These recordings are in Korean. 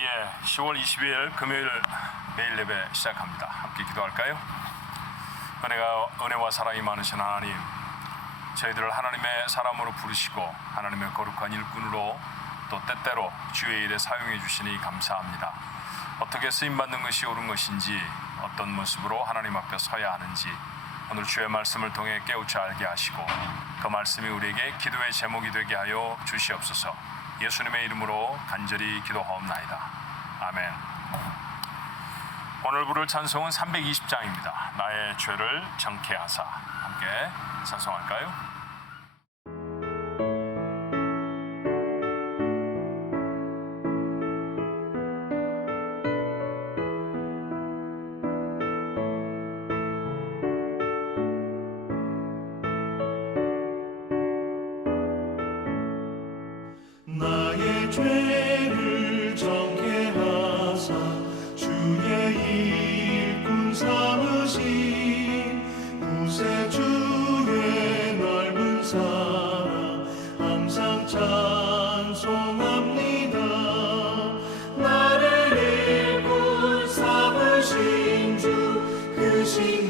10월 20일 금요일 매일 예배 시작합니다. 함께 기도할까요? 은혜와 사랑이 많으신 하나님, 저희들을 하나님의 사람으로 부르시고 하나님의 거룩한 일꾼으로 또 때때로 주의 일에 사용해 주시니 감사합니다. 어떻게 쓰임받는 것이 옳은 것인지, 어떤 모습으로 하나님 앞에 서야 하는지 오늘 주의 말씀을 통해 깨우쳐 알게 하시고 그 말씀이 우리에게 기도의 제목이 되게 하여 주시옵소서. 예수님의 이름으로 간절히 기도하옵나이다. 아멘. 오늘 부를 찬송은 320장입니다. 나의 죄를 정케 하사. 함께 찬송할까요? 나의 죄를 정케 하사 주의 일꾼 삼으신 구세주의 넓은 사랑 항상 찬송합니다. 나를 일꾼 삼으신 주 크신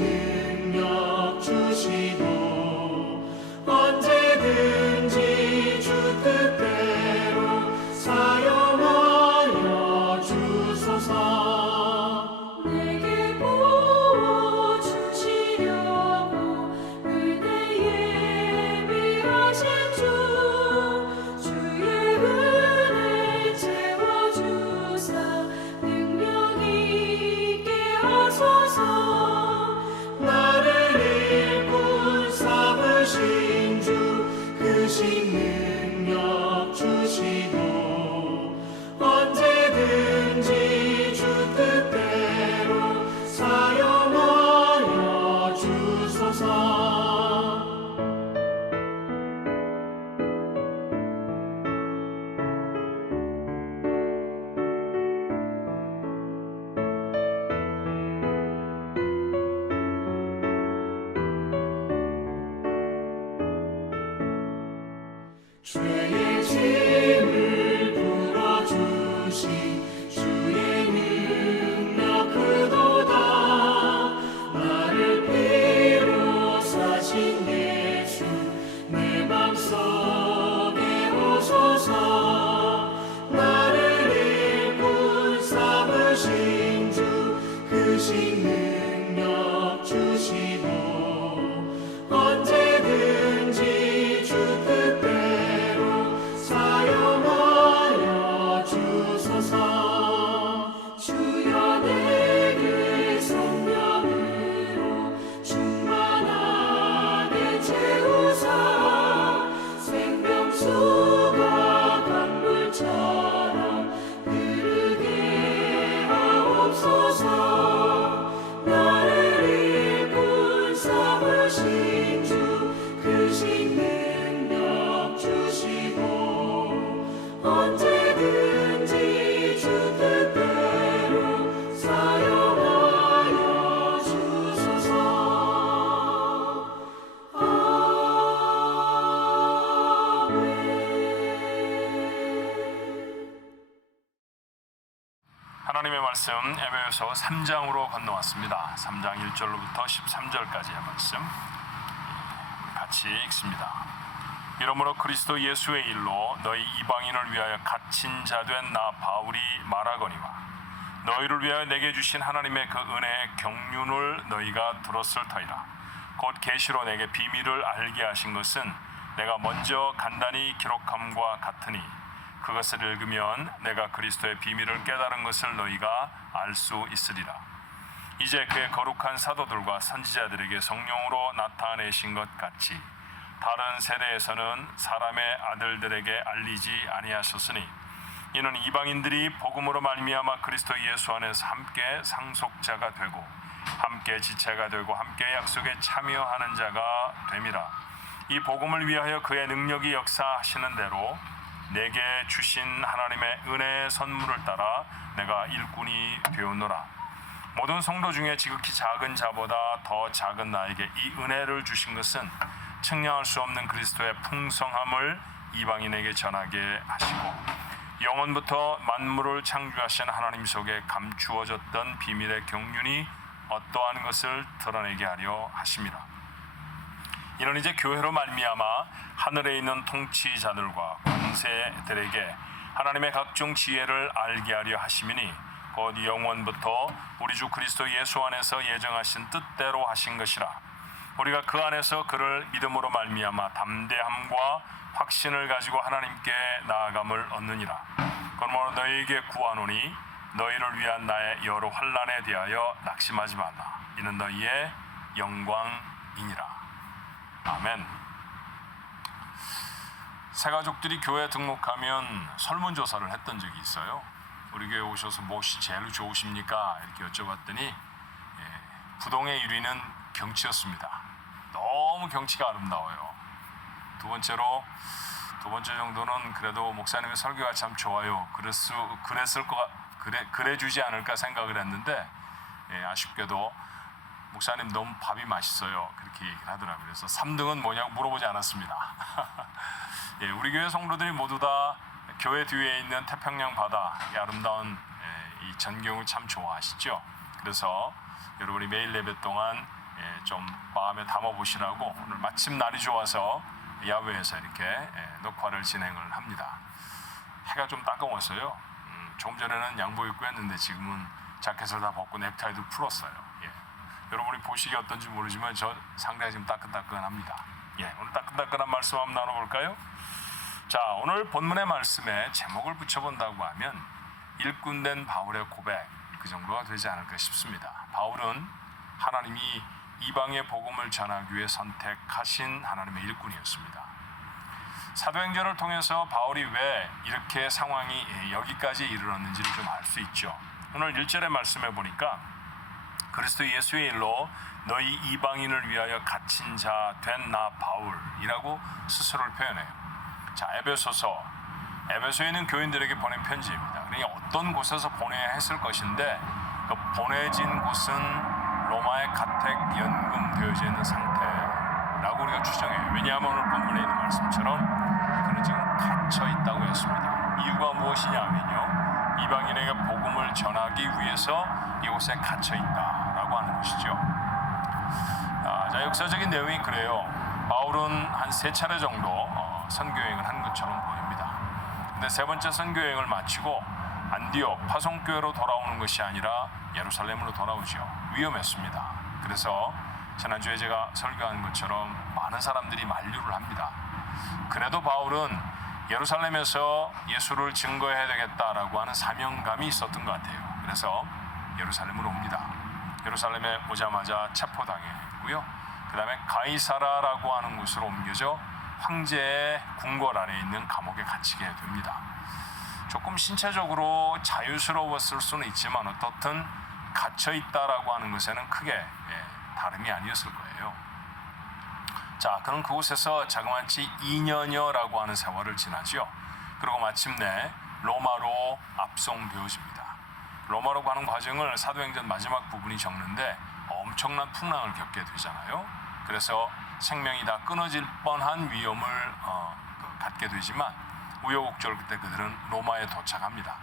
능력 주시고 언제든지 주 뜻대로 사용하여 주소서. 내게 부어주시려고 은혜 예비하신 주의 은혜 채워주사 능력 있게 하소서. 나를 일꾼 삼으신 주 크신 능력 주시고 언제든지 주 뜻대로 사용하여 주소서. 죄의 짐을 풀어주신 주의 능력 크도다. 나를 피로 사신 예수 내 맘속에 오소서. 나를 일꾼 삼으신 주 크신 능력 주시고 언제든지 주 뜻대로 사용하여 주소서. 주여 내게 성령으로 충만하게 채우사 생명수가 강물처럼 흐르게 하옵소서. 나를 일꾼 삼으신 주 크신 능력 주시고 언제든지 주 뜻대로 사용하여 주소서. 하나님의 말씀 에베소서 3장으로 건너왔습니다. 3장 1절로부터 13절까지의 말씀 우리 같이 읽습니다. 이러므로 그리스도 예수의 일로 너희 이방인을 위하여 갇힌 자 된 나 바울이 말하거니와 너희를 위하여 내게 주신 하나님의 그 은혜의 경륜을 너희가 들었을 터이라. 곧 계시로 내게 비밀을 알게 하신 것은 내가 먼저 간단히 기록함과 같으니 그것을 읽으면 내가 그리스도의 비밀을 깨달은 것을 너희가 알 수 있으리라. 이제 그의 거룩한 사도들과 선지자들에게 성령으로 나타내신 것 같이 다른 세대에서는 사람의 아들들에게 알리지 아니하셨으니 이는 이방인들이 복음으로 말미암아 그리스도 예수 안에서 함께 상속자가 되고 함께 지체가 되고 함께 약속에 참여하는 자가 됨이라. 이 복음을 위하여 그의 능력이 역사하시는 대로 내게 주신 하나님의 은혜의 선물을 따라 내가 일꾼이 되었노라. 모든 성도 중에 지극히 작은 자보다 더 작은 나에게 이 은혜를 주신 것은 측량할 수 없는 그리스도의 풍성함을 이방인에게 전하게 하시고 영원부터 만물을 창조하신 하나님 속에 감추어졌던 비밀의 경륜이 어떠한 것을 드러내게 하려 하심이라. 이는 이제 교회로 말미암아 하늘에 있는 통치자들과 권세들에게 하나님의 각종 지혜를 알게 하려 하심이니 곧 영원부터 우리 주 그리스도 예수 안에서 예정하신 뜻대로 하신 것이라. 우리가 그 안에서 그를 믿음으로 말미암아 담대함과 확신을 가지고 하나님께 나아감을 얻느니라. 그러므로 너희에게 구하노니 너희를 위한 나의 여러 환난에 대하여 낙심하지 말라. 이는 너희의 영광이니라. 아멘. 새가족들이 교회에 등록하면 설문조사를 했던 적이 있어요. 우리 교회 오셔서 무엇이 제일 좋으십니까? 이렇게 여쭤봤더니 부동의 1위는 경치였습니다. 너무 경치가 아름다워요. 두 번째 정도는 그래도 목사님의 설교가 참 좋아요. 그래주지 않을까 생각을 했는데 아쉽게도 목사님 너무 밥이 맛있어요. 그렇게 얘기를 하더라고요. 그래서 3등은 뭐냐고 물어보지 않았습니다. 우리 교회 성도들이 모두 다 교회 뒤에 있는 태평양 바다, 이 아름다운 이 전경을 참 좋아하시죠. 그래서 여러분이 매일 예배 동안 좀 마음에 담아보시라고 오늘 마침 날이 좋아서 야외에서 이렇게 녹화를 진행을 합니다. 해가 좀 따가워서요. 조금 전에는 양복 입고 했는데 지금은 자켓을 다 벗고 넥타이도 풀었어요. 여러분이 보시기 어떤지 모르지만 저 상당히 지금 따끈따끈합니다. 오늘 따끈따끈한 말씀 한번 나눠볼까요? 자, 오늘 본문의 말씀에 제목을 붙여본다고 하면 일꾼된 바울의 고백, 그 정도가 되지 않을까 싶습니다. 바울은 하나님이 이방의 복음을 전하기 위해 선택하신 하나님의 일꾼이었습니다. 사도행전을 통해서 바울이 왜 이렇게 상황이 여기까지 이르렀는지를 좀 알 수 있죠. 오늘 1절의 말씀에 보니까 그리스도 예수의 일로 너희 이방인을 위하여 갇힌 자 된 나 바울이라고 스스로를 표현해요. 자, 에베소에 있는 교인들에게 보낸 편지입니다. 그러니까 어떤 곳에서 보내야 했을 것인데 그 보내진 곳은 로마의 가택 연금되어져 있는 상태라고 우리가 추정해요. 왜냐하면 오늘 본문에 있는 말씀처럼 그는 지금 갇혀 있다고 했습니다. 이유가 무엇이냐면요, 이방인에게 복음을 전하기 위해서 이곳에 갇혀 있다라고 하는 것이죠. 자, 역사적인 내용이 그래요. 바울은 한 3차례 정도 선교여행을 한 것처럼 보입니다. 근데 3번째 선교여행을 마치고 안디옥 파송교회로 돌아오는 것이 아니라 예루살렘으로 돌아오죠. 위험했습니다. 그래서 지난주에 제가 설교한 것처럼 많은 사람들이 만류를 합니다. 그래도 바울은 예루살렘에서 예수를 증거해야 되겠다라고 하는 사명감이 있었던 것 같아요. 그래서 예루살렘으로 옵니다. 예루살렘에 오자마자 체포당했고요. 그 다음에 가이사라라고 하는 곳으로 옮겨져 황제의 궁궐 안에 있는 감옥에 갇히게 됩니다. 조금 신체적으로 자유스러웠을 수는 있지만 어떻든 갇혀있다라고 하는 것에는 크게 다름이 아니었을 거예요. 자, 그럼 그곳에서 자그마치 2년여라고 하는 세월을 지나죠. 그리고 마침내 로마로 압송되어집니다. 로마로 가는 과정을 사도행전 마지막 부분이 적는데 엄청난 풍랑을 겪게 되잖아요. 그래서 생명이 다 끊어질 뻔한 위험을 갖게 되지만 우여곡절 그때 그들은 로마에 도착합니다.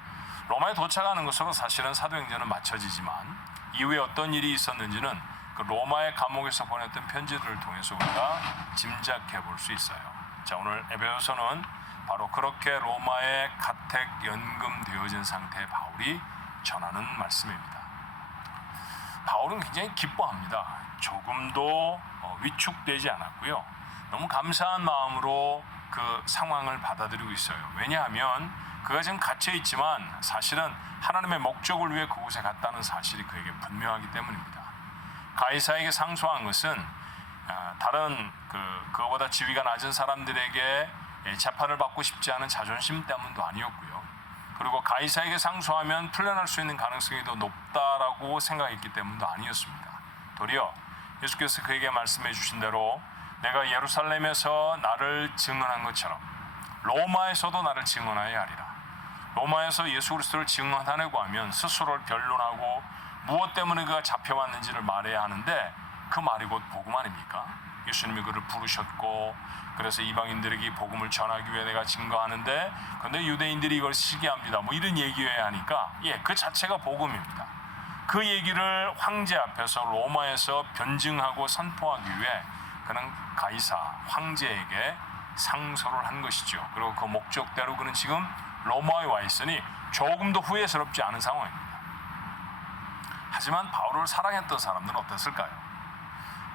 로마에 도착하는 것으로 사실은 사도행전은 맞춰지지만 이후에 어떤 일이 있었는지는 그 로마의 감옥에서 보냈던 편지들을 통해서 우리가 짐작해 볼 수 있어요. 자, 오늘 에베소서는 바로 그렇게 로마에 가택 연금되어진 상태의 바울이 전하는 말씀입니다. 바울은 굉장히 기뻐합니다. 조금도 위축되지 않았고요. 너무 감사한 마음으로 그 상황을 받아들이고 있어요. 왜냐하면 그가 지금 갇혀 있지만 사실은 하나님의 목적을 위해 그곳에 갔다는 사실이 그에게 분명하기 때문입니다. 가이사에게 상소한 것은 다른 그거보다 지위가 낮은 사람들에게 재판을 받고 싶지 않은 자존심 때문도 아니었고요. 그리고 가이사에게 상소하면 풀려날 수 있는 가능성이 더 높다라고 생각했기 때문도 아니었습니다. 도리어 예수께서 그에게 말씀해 주신 대로 내가 예루살렘에서 나를 증언한 것처럼 로마에서도 나를 증언하여야 하리라. 로마에서 예수 그리스도를 증언하려고 하면 스스로를 변론하고 무엇 때문에 그가 잡혀왔는지를 말해야 하는데 그 말이 곧 복음 아닙니까? 예수님이 그를 부르셨고, 그래서 이방인들에게 이 복음을 전하기 위해 내가 증거하는데, 그런데 유대인들이 이걸 시기합니다. 뭐 이런 얘기해야 하니까, 그 자체가 복음입니다. 그 얘기를 황제 앞에서 로마에서 변증하고 선포하기 위해 그는 가이사 황제에게 상소를 한 것이죠. 그리고 그 목적대로 그는 지금 로마에 와 있으니 조금도 후회스럽지 않은 상황입니다. 하지만 바울을 사랑했던 사람들은 어땠을까요?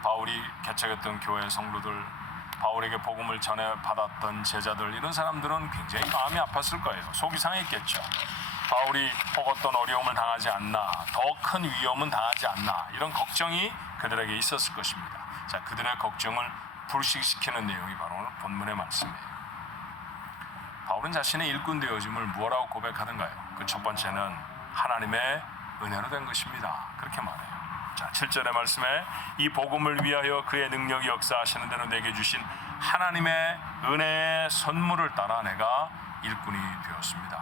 바울이 개척했던 교회 성도들, 바울에게 복음을 전해 받았던 제자들, 이런 사람들은 굉장히 마음이 아팠을 거예요. 속이 상했겠죠. 바울이 혹 어떤 어려움을 당하지 않나, 더 큰 위험은 당하지 않나, 이런 걱정이 그들에게 있었을 것입니다. 자, 그들의 걱정을 불식시키는 내용이 바로 오늘 본문의 말씀이에요. 바울은 자신의 일꾼 되어짐을 무엇라고 고백하던가요? 그 첫 번째는 하나님의 은혜로 된 것입니다. 그렇게 말해요. 자, 7절의 말씀에 이 복음을 위하여 그의 능력이 역사하시는 대로 내게 주신 하나님의 은혜의 선물을 따라 내가 일꾼이 되었습니다.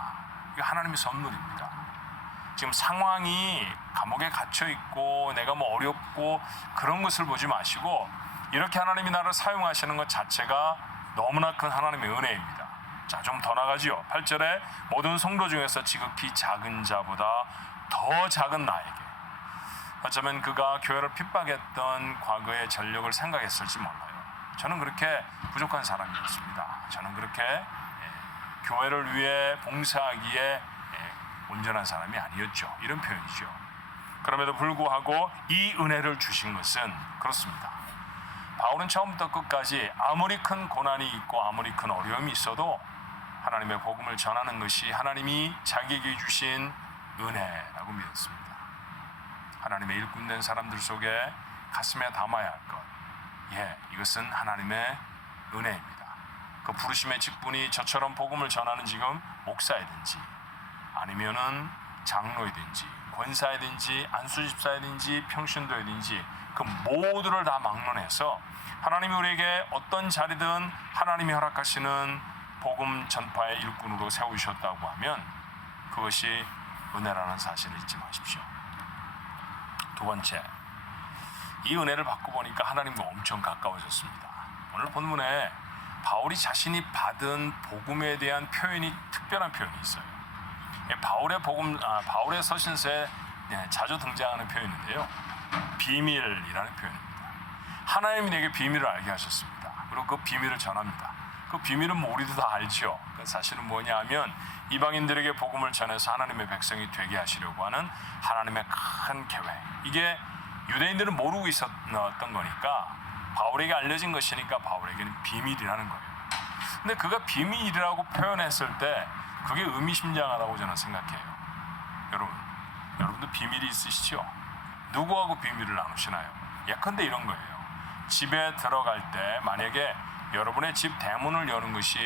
이게 하나님의 선물입니다. 지금 상황이 감옥에 갇혀 있고 내가 뭐 어렵고 그런 것을 보지 마시고, 이렇게 하나님이 나를 사용하시는 것 자체가 너무나 큰 하나님의 은혜입니다. 자, 좀 더 나가지요. 8절에 모든 성도 중에서 지극히 작은 자보다 더 작은 나에게, 어쩌면 그가 교회를 핍박했던 과거의 전력을 생각했을지 몰라요. 저는 그렇게 부족한 사람이었습니다. 저는 그렇게 교회를 위해 봉사하기에 온전한 사람이 아니었죠. 이런 표현이죠. 그럼에도 불구하고 이 은혜를 주신 것은 그렇습니다. 바울은 처음부터 끝까지 아무리 큰 고난이 있고 아무리 큰 어려움이 있어도 하나님의 복음을 전하는 것이 하나님이 자기에게 주신 은혜라고 믿었습니다. 하나님의 일꾼된 사람들 속에 가슴에 담아야 할 것, 이것은 하나님의 은혜입니다. 그 부르심의 직분이 저처럼 복음을 전하는 지금 목사이든지 아니면은 장로이든지 권사이든지 안수집사이든지 평신도이든지 그 모두를 다 막론해서 하나님이 우리에게 어떤 자리든 하나님이 허락하시는 복음 전파의 일꾼으로 세우셨다고 하면 그것이 은혜라는 사실을 잊지 마십시오. 두 번째, 이 은혜를 받고 보니까 하나님과 엄청 가까워졌습니다. 오늘 본문에 바울이 자신이 받은 복음에 대한 표현이 특별한 표현이 있어요. 바울의 서신서에 자주 등장하는 표현인데요, 비밀이라는 표현입니다. 하나님이 내게 비밀을 알게 하셨습니다. 그리고 그 비밀을 전합니다. 그 비밀은 뭐 우리도 다 알죠. 그 사실은 뭐냐 하면 이방인들에게 복음을 전해서 하나님의 백성이 되게 하시려고 하는 하나님의 큰 계획, 이게 유대인들은 모르고 있었던 거니까 바울에게 알려진 것이니까 바울에게는 비밀이라는 거예요. 근데 그가 비밀이라고 표현했을 때 그게 의미심장하다고 저는 생각해요. 여러분도 비밀이 있으시죠? 누구하고 비밀을 나누시나요? 예컨대 이런 거예요. 집에 들어갈 때 만약에 여러분의 집 대문을 여는 것이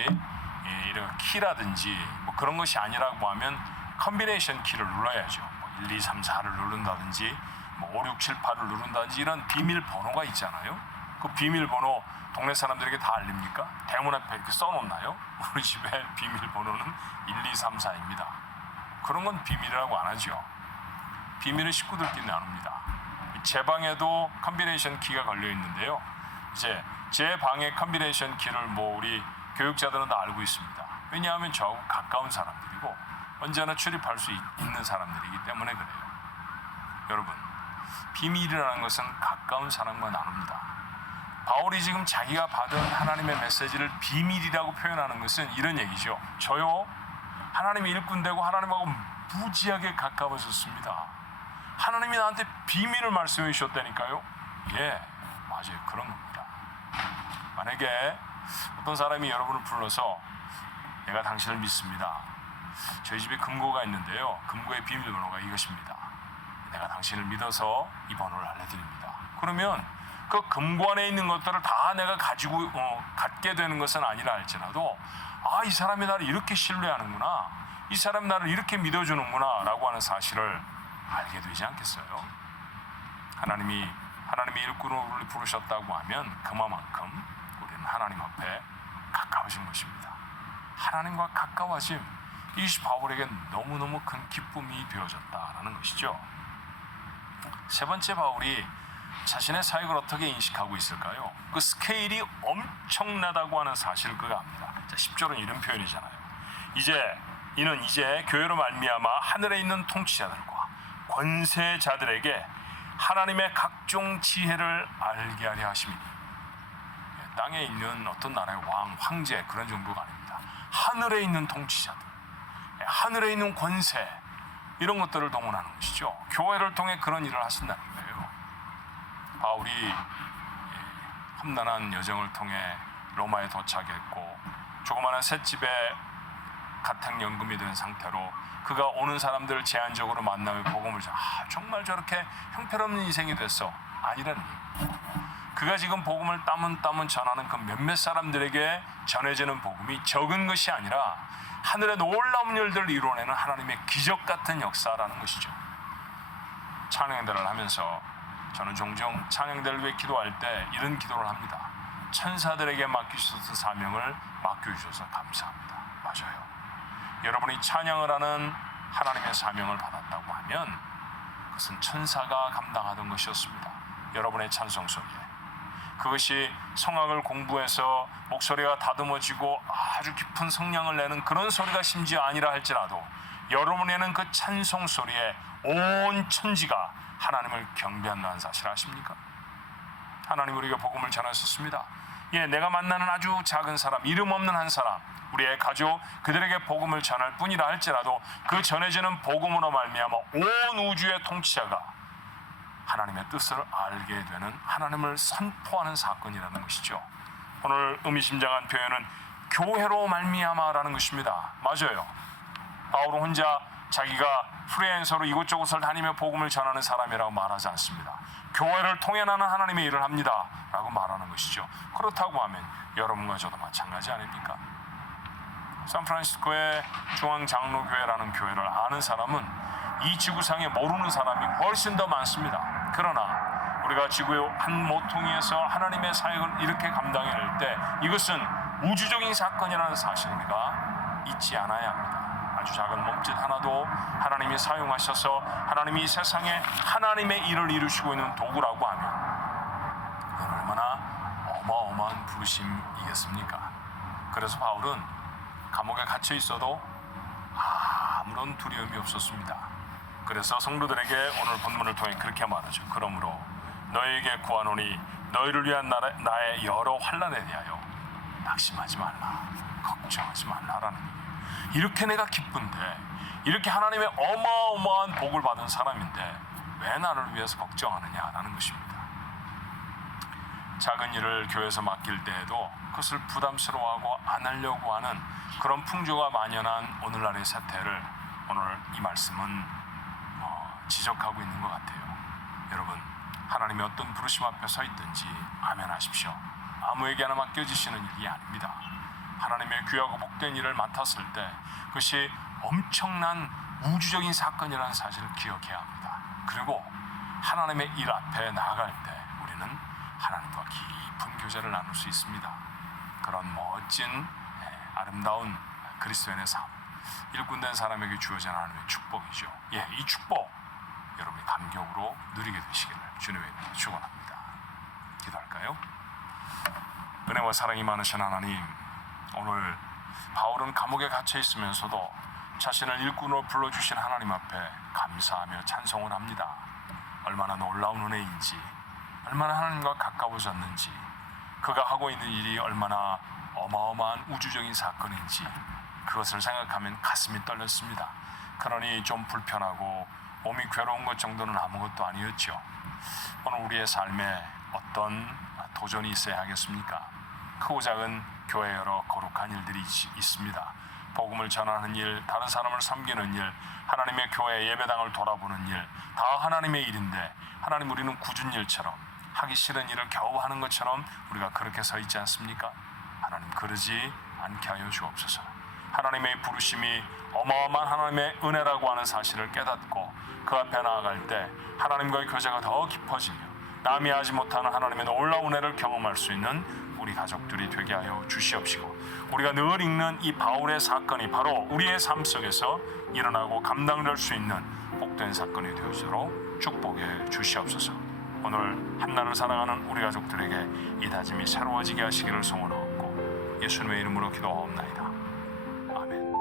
이런 키라든지 뭐 그런 것이 아니라고 하면 컨비네이션 키를 눌러야죠. 뭐 1, 2, 3, 4를 누른다든지 뭐 5, 6, 7, 8을 누른다든지 이런 비밀번호가 있잖아요. 그 비밀번호 동네 사람들에게 다 알립니까? 대문 앞에 이렇게 써놓나요? 우리 집의 비밀번호는 1, 2, 3, 4입니다. 그런 건 비밀이라고 안 하죠. 비밀은 식구들끼리 나눕니다. 제 방에도 컨비네이션 키가 걸려 있는데요. 이제 제 방의 컨비네이션 키를 뭐 우리 교육자들은 다 알고 있습니다. 왜냐하면 저하고 가까운 사람들이고 언제나 출입할 수 있는 사람들이기 때문에 그래요. 여러분, 비밀이라는 것은 가까운 사람과 나눕니다. 바울이 지금 자기가 받은 하나님의 메시지를 비밀이라고 표현하는 것은 이런 얘기죠. 저요, 하나님의 일꾼되고 하나님하고 무지하게 가까워졌습니다. 하나님이 나한테 비밀을 말씀해 주셨다니까요. 맞아요. 그런 겁니다. 만약에 어떤 사람이 여러분을 불러서 내가 당신을 믿습니다. 저희 집에 금고가 있는데요, 금고의 비밀번호가 이것입니다. 내가 당신을 믿어서 이 번호를 알려드립니다. 그러면 그 금고 안에 있는 것들을 다 내가 가지고 갖게 되는 것은 아니라 할지라도 이 사람이 나를 이렇게 신뢰하는구나, 이 사람이 나를 이렇게 믿어주는구나 라고 하는 사실을 알게 되지 않겠어요? 하나님이 일꾼으로 우리를 부르셨다고 하면 그만큼 우리는 하나님 앞에 가까워진 것입니다. 하나님과 가까워짐, 이것이 바울에게 너무너무 큰 기쁨이 되어졌다라는 것이죠. 세 번째, 바울이 자신의 사역을 어떻게 인식하고 있을까요? 그 스케일이 엄청나다고 하는 사실을 그가 압니다. 자, 10절은 이런 표현이잖아요. 이는 이제 교회로 말미암아 하늘에 있는 통치자들과 권세자들에게 하나님의 각종 지혜를 알게 하려 하심이니. 땅에 있는 어떤 나라의 왕, 황제 그런 정도가 아닙니다. 하늘에 있는 통치자들, 하늘에 있는 권세, 이런 것들을 동원하는 것이죠. 교회를 통해 그런 일을 하신다는 거예요. 바울이 험난한 여정을 통해 로마에 도착했고 조그마한 셋집에 가택연금이 된 상태로 그가 오는 사람들을 제한적으로 만나며 복음을 정말 저렇게 형편없는 인생이 됐어. 아니라는 얘기입니다. 그가 지금 복음을 따문따문 전하는 그 몇몇 사람들에게 전해지는 복음이 적은 것이 아니라 하늘의 놀라운 일들을 이루어내는 하나님의 기적 같은 역사라는 것이죠. 찬양대를 하면서 저는 종종 찬양대를 위해 기도할 때 이런 기도를 합니다. 천사들에게 맡기셨던 사명을 맡겨주셔서 감사합니다. 맞아요. 여러분이 찬양을 하는 하나님의 사명을 받았다고 하면 그것은 천사가 감당하던 것이었습니다. 여러분의 찬송 소리에. 그것이 성악을 공부해서 목소리가 다듬어지고 아주 깊은 성량을 내는 그런 소리가 심지어 아니라 할지라도 여러분에는 그 찬송 소리에 온 천지가 하나님을 경배한다는 사실 아십니까? 하나님 우리가 복음을 전하셨습니다. 내가 만나는 아주 작은 사람, 이름 없는 한 사람, 우리의 가족, 그들에게 복음을 전할 뿐이라 할지라도 그 전해지는 복음으로 말미암아 온 우주의 통치자가 하나님의 뜻을 알게 되는 하나님을 선포하는 사건이라는 것이죠. 오늘 의미심장한 표현은 교회로 말미암아라는 것입니다. 맞아요. 바울은 혼자 자기가 프리랜서로 이곳저곳을 다니며 복음을 전하는 사람이라고 말하지 않습니다. 교회를 통해 나는 하나님의 일을 합니다 라고 말하는 것이죠. 그렇다고 하면 여러분과 저도 마찬가지 아닙니까? 샌프란시스코의 중앙장로교회라는 교회를 아는 사람은 이 지구상에 모르는 사람이 훨씬 더 많습니다. 그러나 우리가 지구의 한 모퉁이에서 하나님의 사역을 이렇게 감당해낼 때 이것은 우주적인 사건이라는 사실을 우리가 잊지 않아야 합니다. 아주 작은 몸짓 하나도 하나님이 사용하셔서 하나님이 이 세상에 하나님의 일을 이루시고 있는 도구라고 하면 그건 얼마나 어마어마한 부르심이겠습니까? 그래서 바울은 감옥에 갇혀 있어도 아무런 두려움이 없었습니다. 그래서 성도들에게 오늘 본문을 통해 그렇게 말하죠. 그러므로 너희에게 구하노니 너희를 위한 나의 여러 환난에 대하여 낙심하지 말라, 걱정하지 말라라는 얘기예요. 이렇게 내가 기쁜데, 이렇게 하나님의 어마어마한 복을 받은 사람인데 왜 나를 위해서 걱정하느냐라는 것입니다. 작은 일을 교회에서 맡길 때에도 그것을 부담스러워하고 안 하려고 하는 그런 풍조가 만연한 오늘날의 사태를 오늘 이 말씀은 지적하고 있는 것 같아요. 여러분, 하나님의 어떤 부르심 앞에 서 있든지 아멘하십시오. 아무에게나 맡겨지시는 일이 아닙니다. 하나님의 귀하고 복된 일을 맡았을 때 그것이 엄청난 우주적인 사건이라는 사실을 기억해야 합니다. 그리고 하나님의 일 앞에 나아갈 때 우리는 하나님과 깊은 교제를 나눌 수 있습니다. 그런 멋진 아름다운 그리스도인의 삶, 일꾼된 사람에게 주어진 하나님의 축복이죠. 이 축복 여러분이 감격으로 누리게 되시기를 주님의 이름으로 축원합니다. 기도할까요? 은혜와 사랑이 많으신 하나님, 오늘 바울은 감옥에 갇혀 있으면서도 자신을 일꾼으로 불러주신 하나님 앞에 감사하며 찬송을 합니다. 얼마나 놀라운 은혜인지, 얼마나 하나님과 가까워졌는지, 그가 하고 있는 일이 얼마나 어마어마한 우주적인 사건인지 그것을 생각하면 가슴이 떨렸습니다. 그러니 좀 불편하고 몸이 괴로운 것 정도는 아무것도 아니었죠. 오늘 우리의 삶에 어떤 도전이 있어야 하겠습니까? 크고 작은 교회 여러 거룩한 일들이 있습니다. 복음을 전하는 일, 다른 사람을 섬기는 일, 하나님의 교회 예배당을 돌아보는 일, 다 하나님의 일인데 하나님, 우리는 굳은 일처럼, 하기 싫은 일을 겨우 하는 것처럼 우리가 그렇게 서 있지 않습니까? 하나님, 그러지 않게 하여 주옵소서. 하나님의 부르심이 어마어마한 하나님의 은혜라고 하는 사실을 깨닫고 그 앞에 나아갈 때 하나님과의 교제가 더 깊어지며 남이 하지 못하는 하나님의 놀라운 은혜를 경험할 수 있는 우리 가족들이 되게 하여 주시옵시고, 우리가 늘 읽는 이 바울의 사건이 바로 우리의 삶 속에서 일어나고 감당될 수 있는 복된 사건이 되어지도록 축복해 주시옵소서. 오늘 한나를 사랑하는 우리 가족들에게 이 다짐이 새로워지게 하시기를 소원하옵고 예수님의 이름으로 기도하옵나이다. 아멘.